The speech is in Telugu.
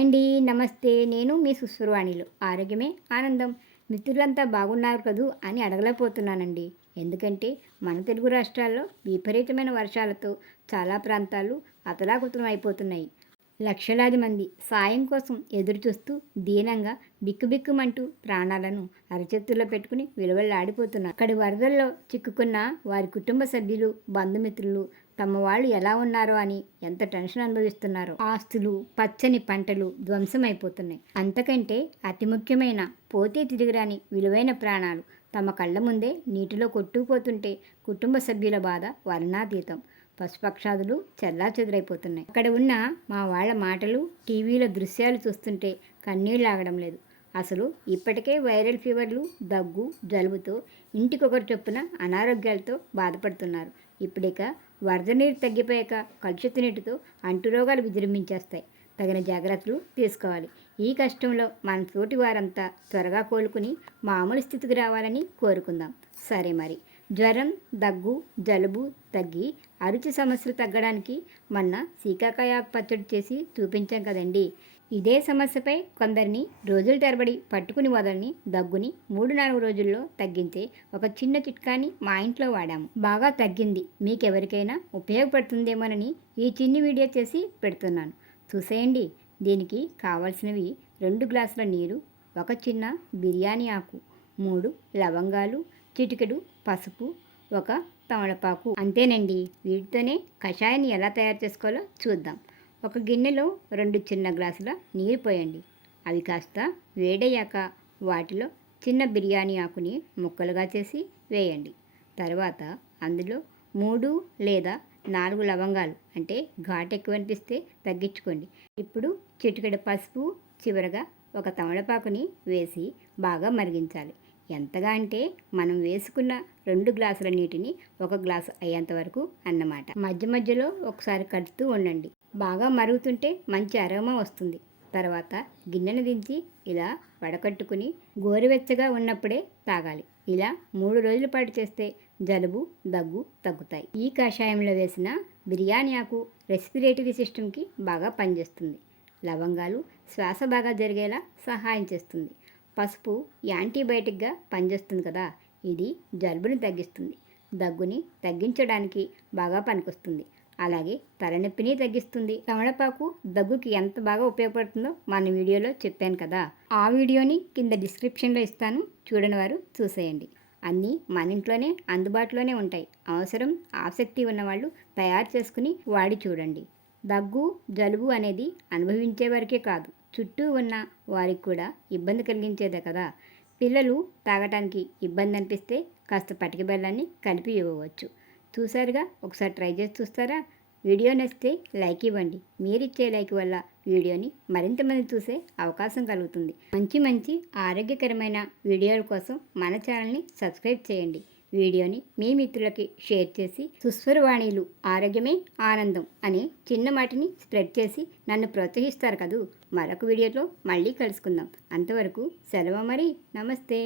హాయ్ అండి. నమస్తే. నేను మీ సుశ్రువాణిలు. ఆరోగ్యమే ఆనందం. మిత్రులంతా బాగున్నారు కదూ అని అడగలేకపోతున్నానండి. ఎందుకంటే మన తెలుగు రాష్ట్రాల్లో విపరీతమైన వర్షాలతో చాలా ప్రాంతాలు అతలాకుతలం అయిపోతున్నాయి. లక్షలాది మంది సాయం కోసం ఎదురుచూస్తూ దీనంగా బిక్కుబిక్కుమంటూ ప్రాణాలను అరచేతుల్లో పెట్టుకుని విలువెల్లాడిపోతున్నారు. అక్కడి వరదల్లో చిక్కుకున్న వారి కుటుంబ సభ్యులు, బంధుమిత్రులు తమ వాళ్ళు ఎలా ఉన్నారో అని ఎంత టెన్షన్ అనుభవిస్తున్నారో. ఆస్తులు, పచ్చని పంటలు ధ్వంసమైపోతున్నాయి. అంతకంటే అతి ముఖ్యమైన పోతే తిరిగిరాని విలువైన ప్రాణాలు తమ కళ్ళ ముందే నీటిలో కొట్టుకుపోతుంటే కుటుంబ సభ్యుల బాధ వర్ణాతీతం. పశుపక్షాదులు చెల్లాచెదురైపోతున్నాయి. అక్కడ ఉన్న మా వాళ్ళ మాటలు, టీవీలో దృశ్యాలు చూస్తుంటే కన్నీళ్ళు ఆగడం లేదు. అసలు ఇప్పటికే వైరల్ ఫీవర్లు, దగ్గు, జలుబుతో ఇంటికొకరు చొప్పున అనారోగ్యాలతో బాధపడుతున్నారు. ఇప్పుడిక వరద నీరు తగ్గిపోయాక కలుషిత నీటితో అంటురోగాలు విజృంభించేస్తాయి. తగిన జాగ్రత్తలు తీసుకోవాలి. ఈ కష్టంలో మన తోటి వారంతా త్వరగా కోలుకుని మామూలు స్థితికి రావాలని కోరుకుందాం. సరే మరి. జ్వరం, దగ్గు, జలుబు తగ్గి అరుచి సమస్యలు తగ్గడానికి మొన్న సీకాకాయ పచ్చడి చేసి చూపించాం కదండి. ఇదే సమస్యపై కొందరిని రోజుల తరబడి పట్టుకుని వదలని దగ్గుని 3-4 రోజుల్లో తగ్గించే ఒక చిన్న చిట్కాని మా ఇంట్లో వాడాము. బాగా తగ్గింది. మీకెవరికైనా ఉపయోగపడుతుందేమోనని ఈ చిన్ని వీడియో చేసి పెడుతున్నాను. చూసేయండి. దీనికి కావాల్సినవి 2 గ్లాసుల నీరు, ఒక చిన్న బిర్యానీ ఆకు, 3 లవంగాలు, చిటికెడు పసుపు, ఒక తమలపాకు. అంతేనండి. వీటితోనే కషాయాన్ని ఎలా తయారు చేసుకోవాలో చూద్దాం. ఒక గిన్నెలో 2 చిన్న గ్లాసుల నీరు పోయండి. అవి కాస్త వేడయ్యాక వాటిలో చిన్న బిర్యానీ ఆకుని ముక్కలుగా చేసి వేయండి. తర్వాత అందులో 3 లేదా 4 లవంగాలు, అంటే ఘాటు ఎక్కువ అనిపిస్తే తగ్గించుకోండి. ఇప్పుడు చిటికెడు పసుపు, చివరగా ఒక తమలపాకుని వేసి బాగా మరిగించాలి. ఎంతగా అంటే మనం వేసుకున్న 2 గ్లాసుల నీటిని 1 గ్లాసు అయ్యేంత వరకు అన్నమాట. మధ్య మధ్యలో ఒకసారి కడుతూ ఉండండి. బాగా మరుగుతుంటే మంచి అరోమా వస్తుంది. తర్వాత గిన్నెను దించి ఇలా వడకట్టుకుని గోరువెచ్చగా ఉన్నప్పుడే తాగాలి. ఇలా 3 రోజుల పాటు చేస్తే జలుబు, దగ్గు తగ్గుతాయి. ఈ కషాయంలో వేసిన బిర్యానీ ఆకు రెస్పిరేటరీ సిస్టమ్కి బాగా పనిచేస్తుంది. లవంగాలు శ్వాస బాగా జరిగేలా సహాయం చేస్తుంది. పసుపు యాంటీబయాటిక్గా పనిచేస్తుంది కదా. ఇది జలుబుని తగ్గిస్తుంది. దగ్గుని తగ్గించడానికి బాగా పనికొస్తుంది. అలాగే తలనొప్పిని తగ్గిస్తుంది. తమలపాకు దగ్గుకి ఎంత బాగా ఉపయోగపడుతుందో మన వీడియోలో చెప్పాను కదా. ఆ వీడియోని కింద డిస్క్రిప్షన్లో ఇస్తాను. చూడని వారు చూసేయండి. అన్నీ మన ఇంట్లోనే అందుబాటులోనే ఉంటాయి. అవసరం, ఆసక్తి ఉన్నవాళ్ళు తయారు చేసుకుని వాడి చూడండి. దగ్గు, జలుబు అనేది అనుభవించే వారికే కాదు, చుట్టూ ఉన్న వారికి కూడా ఇబ్బంది కలిగించేదే కదా. పిల్లలు తాగటానికి ఇబ్బంది అనిపిస్తే కాస్త పటిక బెల్లాన్ని కలిపి ఇవ్వవచ్చు. చూసారుగా, ఒకసారి ట్రై చేసి చూస్తారా? వీడియో నచ్చితే లైక్ ఇవ్వండి. మీరిచ్చే లైక్ వల్ల వీడియోని మరింత మంది చూసే అవకాశం కలుగుతుంది. మంచి ఆరోగ్యకరమైన వీడియోల కోసం మన ఛానల్ని సబ్స్క్రైబ్ చేయండి. వీడియోని మీ మిత్రులకి షేర్ చేసి సుస్వరవాణిలు ఆరోగ్యమే ఆనందం అనే చిన్న మాటని స్ప్రెడ్ చేసి నన్ను ప్రోత్సహిస్తారు కదూ. మరొక వీడియోలో మళ్ళీ కలుసుకుందాం. అంతవరకు సెలవు మరి. నమస్తే.